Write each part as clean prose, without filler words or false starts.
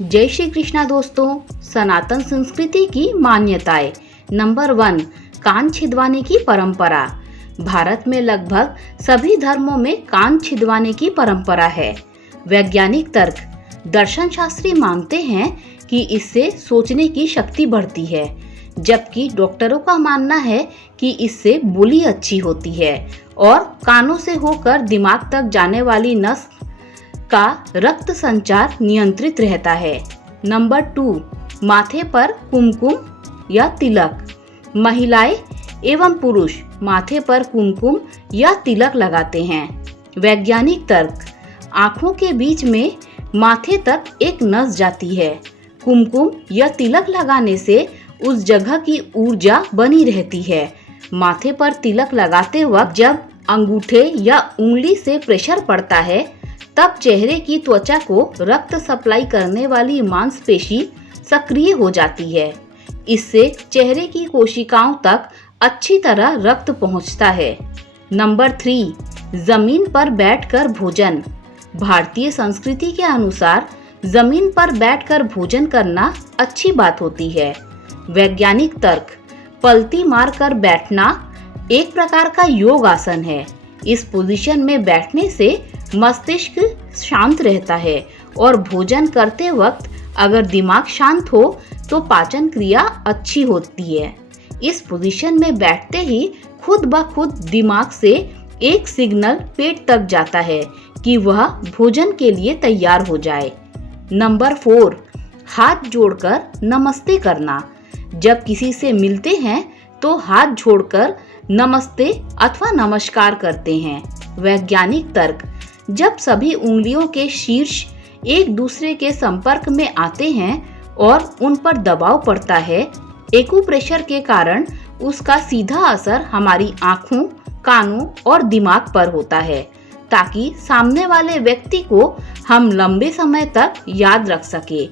जय श्री कृष्णा दोस्तों। सनातन संस्कृति की मान्यताएं। नंबर 1, कान छिदवाने की परंपरा। भारत में लगभग सभी धर्मों में कान छिदवाने की परंपरा है। वैज्ञानिक तर्क। दर्शन शास्त्री मानते हैं कि इससे सोचने की शक्ति बढ़ती है, जबकि डॉक्टरों का मानना है कि इससे बोली अच्छी होती है और कानों से होकर दिमाग तक जाने वाली नस का रक्त संचार नियंत्रित रहता है। नंबर 2, माथे पर कुमकुम या तिलक। महिलाएं एवं पुरुष माथे पर कुमकुम या तिलक लगाते हैं। वैज्ञानिक तर्क। आंखों के बीच में माथे तक एक नस जाती है। कुमकुम या तिलक लगाने से उस जगह की ऊर्जा बनी रहती है। माथे पर तिलक लगाते वक्त जब अंगूठे या उंगली से प्रेशर पड़ता है, तब चेहरे की त्वचा को रक्त सप्लाई करने वाली मांसपेशी सक्रिय हो जाती है। इससे चेहरे की कोशिकाओं तक अच्छी तरह रक्त पहुंचता है। नंबर 3, जमीन पर बैठकर भोजन। भारतीय संस्कृति के अनुसार जमीन पर बैठकर भोजन करना अच्छी बात होती है। वैज्ञानिक तर्क। पलती मारकर बैठना एक प्रकार का योग आसन है। इस पोजीशन में बैठने से मस्तिष्क शांत रहता है और भोजन करते वक्त अगर दिमाग शांत हो तो पाचन क्रिया अच्छी होती है। इस पोजीशन में बैठते ही खुद ब खुद दिमाग से एक सिग्नल पेट तक जाता है कि वह भोजन के लिए तैयार हो जाए। नंबर 4, हाथ जोड़कर नमस्ते करना। जब किसी से मिलते हैं तो हाथ जोड़कर नमस्ते अथवा नमस्कार करते हैं। वैज्ञानिक तर्क। जब सभी उंगलियों के शीर्ष एक दूसरे के संपर्क में आते हैं और उन पर दबाव पड़ता है, एक्यूप्रेशर के कारण उसका सीधा असर हमारी आँखों, कानों और दिमाग पर होता है, ताकि सामने वाले व्यक्ति को हम लंबे समय तक याद रख सके।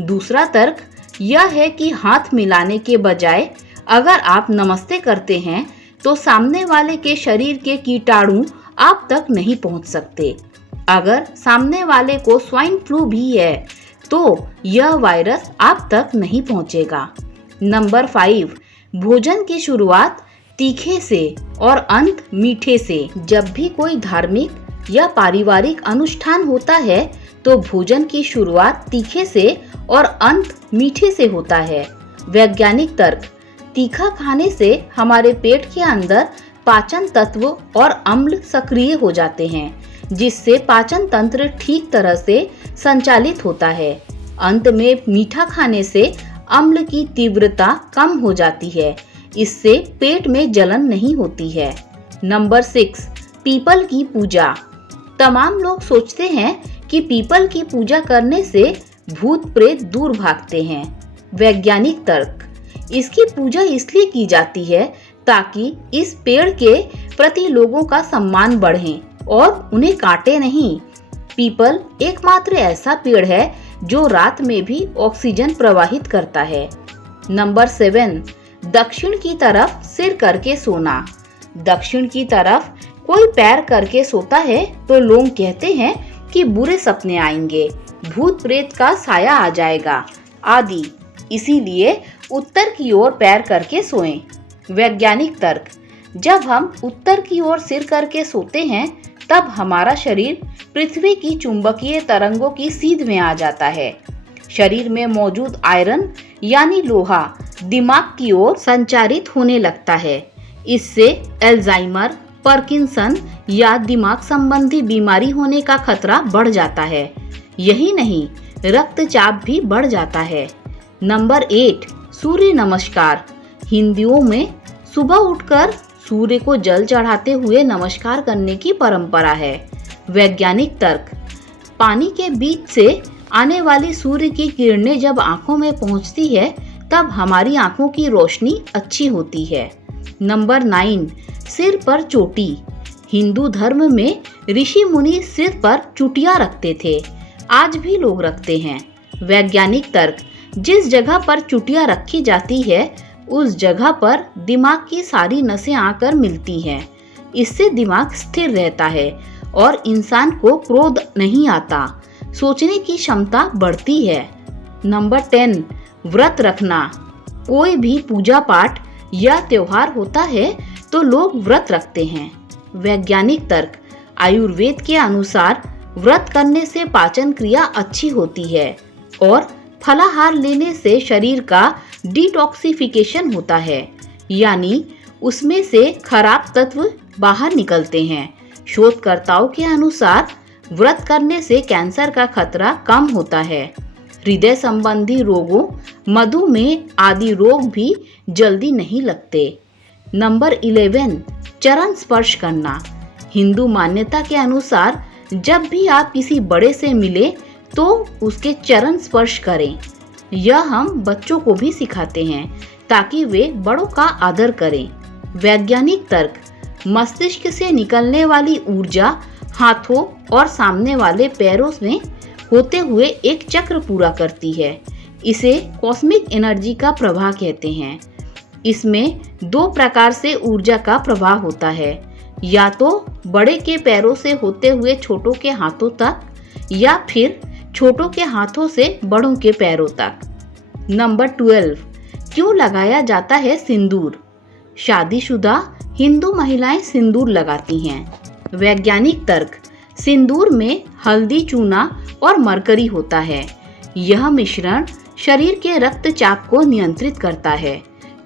दूसरा तर्क यह है कि हाथ मिलाने के बजाय अगर आप नमस्ते करते हैं तो सामने वाले के शरीर के कीटाणु आप तक नहीं पहुंच सकते। अगर सामने वाले को स्वाइन फ्लू भी है तो यह वायरस आप तक नहीं पहुंचेगा। नंबर 5, भोजन की शुरुआत तीखे से और अंत मीठे से। जब भी कोई धार्मिक या पारिवारिक अनुष्ठान होता है तो भोजन की शुरुआत तीखे से और अंत मीठे से होता है। वैज्ञानिक तर्क। तीखा खाने से हमारे पेट के अंदर पाचन तत्व और अम्ल सक्रिय हो जाते हैं, जिससे पाचन तंत्र ठीक तरह से संचालित होता है। अंत में मीठा खाने से अम्ल की तीव्रता कम हो जाती है। इससे पेट में जलन नहीं होती है। नंबर 6, पीपल की पूजा। तमाम लोग सोचते हैं कि पीपल की पूजा करने से भूत प्रेत दूर भागते हैं। वैज्ञानिक तर्क। इसकी पूजा इसलिए की जाती है ताकि इस पेड़ के प्रति लोगों का सम्मान बढ़े और उन्हें काटे नहीं। पीपल एकमात्र ऐसा पेड़ है जो रात में भी ऑक्सीजन प्रवाहित करता है। नंबर 7, दक्षिण की तरफ सिर करके सोना। दक्षिण की तरफ कोई पैर करके सोता है तो लोग कहते हैं कि बुरे सपने आएंगे, भूत प्रेत का साया आ जाएगा आदि। इसीलिए उत्तर की ओर पैर करके सोएं। वैज्ञानिक तर्क। जब हम उत्तर की ओर सिर करके सोते हैं तब हमारा शरीर पृथ्वी की चुंबकीय तरंगों की सीध में आ जाता है। शरीर में मौजूद आयरन यानी लोहा दिमाग की ओर संचारित होने लगता है। इससे अल्जाइमर, पार्किंसन या दिमाग संबंधी बीमारी होने का खतरा बढ़ जाता है। यही नहीं, रक्तचाप भी बढ़ जाता है। नंबर 8, सूर्य नमस्कार। हिंदुओं में सुबह उठकर सूर्य को जल चढ़ाते हुए नमस्कार करने की परंपरा है। वैज्ञानिक तर्क। पानी के बीच से आने वाली सूर्य की किरणें जब आंखों में पहुंचती है तब हमारी आंखों की रोशनी अच्छी होती है। नंबर 9, सिर पर चोटी। हिंदू धर्म में ऋषि मुनि सिर पर चुटिया रखते थे, आज भी लोग रखते हैं। वैज्ञानिक तर्क। जिस जगह पर चुटिया रखी जाती है उस जगह पर दिमाग की सारी नसें आकर मिलती हैं। इससे दिमाग स्थिर रहता है और इंसान को क्रोध नहीं आता, सोचने की क्षमता बढ़ती है। नंबर 10, व्रत रखना। कोई भी पूजा पाठ या त्योहार होता है तो लोग व्रत रखते हैं। वैज्ञानिक तर्क। आयुर्वेद के अनुसार व्रत करने से पाचन क्रिया अच्छी होती है और फलाहार लेने से शरीर का डिटॉक्सिफिकेशन होता है, यानी उसमें से खराब तत्व बाहर निकलते हैं। शोधकर्ताओं के अनुसार व्रत करने से कैंसर का खतरा कम होता है। हृदय संबंधी रोगों, मधुमेह आदि रोग भी जल्दी नहीं लगते। नंबर 11, चरण स्पर्श करना। हिंदू मान्यता के अनुसार जब भी आप किसी बड़े से मिले तो उसके चरण स्पर्श करें। यह हम बच्चों को भी सिखाते हैं ताकि वे बड़ों का आदर करें। वैज्ञानिक तर्क। मस्तिष्क से निकलने वाली ऊर्जा हाथों और सामने वाले पैरों में होते हुए एक चक्र पूरा करती है। इसे कॉस्मिक एनर्जी का प्रवाह कहते हैं। इसमें 2 प्रकार से ऊर्जा का प्रवाह होता है, या तो बड़े के पैरों से होते हुए छोटों के हाथों तक, या फिर छोटों के हाथों से बड़ों के पैरों तक। नंबर 12, क्यों लगाया जाता है सिंदूर? शादीशुदा हिंदू महिलाएं सिंदूर लगाती हैं। वैज्ञानिक तर्क। सिंदूर में हल्दी, चूना और मरकरी होता है। यह मिश्रण शरीर के रक्तचाप को नियंत्रित करता है।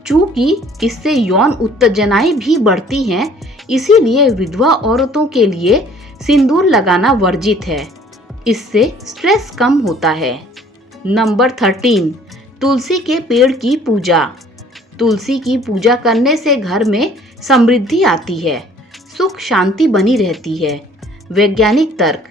चूंकि इससे यौन उत्तेजनाएं भी बढ़ती हैं, इसीलिए विधवा औरतों के लिए सिंदूर लगाना वर्जित है। इससे स्ट्रेस कम होता है। नंबर 13, तुलसी के पेड़ की पूजा। तुलसी की पूजा करने से घर में समृद्धि आती है, सुख शांति बनी रहती है। वैज्ञानिक तर्क।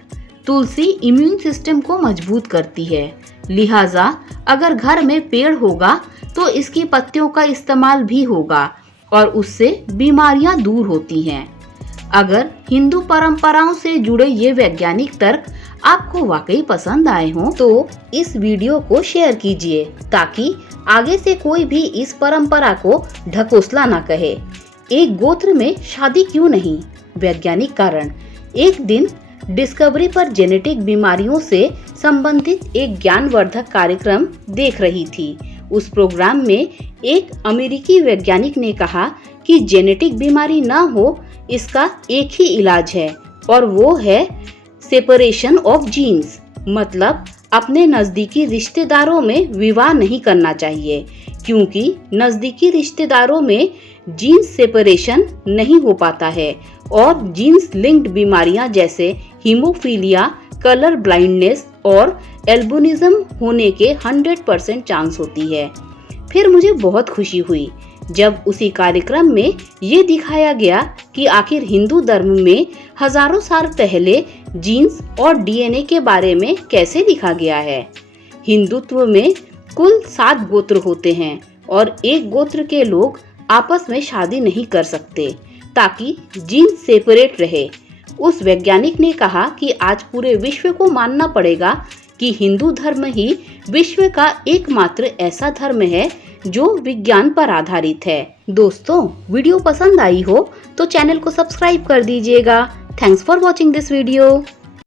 तुलसी इम्यून सिस्टम को मजबूत करती है, लिहाजा अगर घर में पेड़ होगा तो इसकी पत्तियों का इस्तेमाल भी होगा और उससे बीमारियां दूर होती हैं। अगर हिंदू परंपराओं से जुड़े ये वैज्ञानिक तर्क आपको वाकई पसंद आए हों तो इस वीडियो को शेयर कीजिए ताकि आगे से कोई भी इस परंपरा को ढकोसला ना कहे। एक गोत्र में शादी क्यों नहीं? वैज्ञानिक कारण। एक दिन डिस्कवरी पर जेनेटिक बीमारियों से संबंधित एक ज्ञानवर्धक कार्यक्रम देख रही थी। उस प्रोग्राम में एक अमेरिकी वैज्ञानिक ने कहा कि जेनेटिक बीमारी ना हो, इसका एक ही इलाज है और वो है सेपरेशन ऑफ जीन्स। मतलब अपने नज़दीकी रिश्तेदारों में विवाह नहीं करना चाहिए, क्योंकि नज़दीकी रिश्तेदारों में जीन्स सेपरेशन नहीं हो पाता है और जीन्स लिंक्ड बीमारियां जैसे हीमोफीलिया, कलर ब्लाइंडनेस और एल्बिनिज्म होने के 100% चांस होती है। फिर मुझे बहुत खुशी हुई जब उसी कार्यक्रम में ये दिखाया गया कि आखिर हिंदू धर्म में हजारों साल पहले जीन्स और डीएनए के बारे में कैसे लिखा गया है। हिंदुत्व में कुल 7 गोत्र होते हैं और एक गोत्र के लोग आपस में शादी नहीं कर सकते ताकि जीन्स सेपरेट रहे। उस वैज्ञानिक ने कहा कि आज पूरे विश्व को मानना पड़ेगा कि हिंदू धर्म ही विश्व का एकमात्र ऐसा धर्म है जो विज्ञान पर आधारित है। दोस्तों, वीडियो पसंद आई हो तो चैनल को सब्सक्राइब कर दीजिएगा। Thanks for watching this video.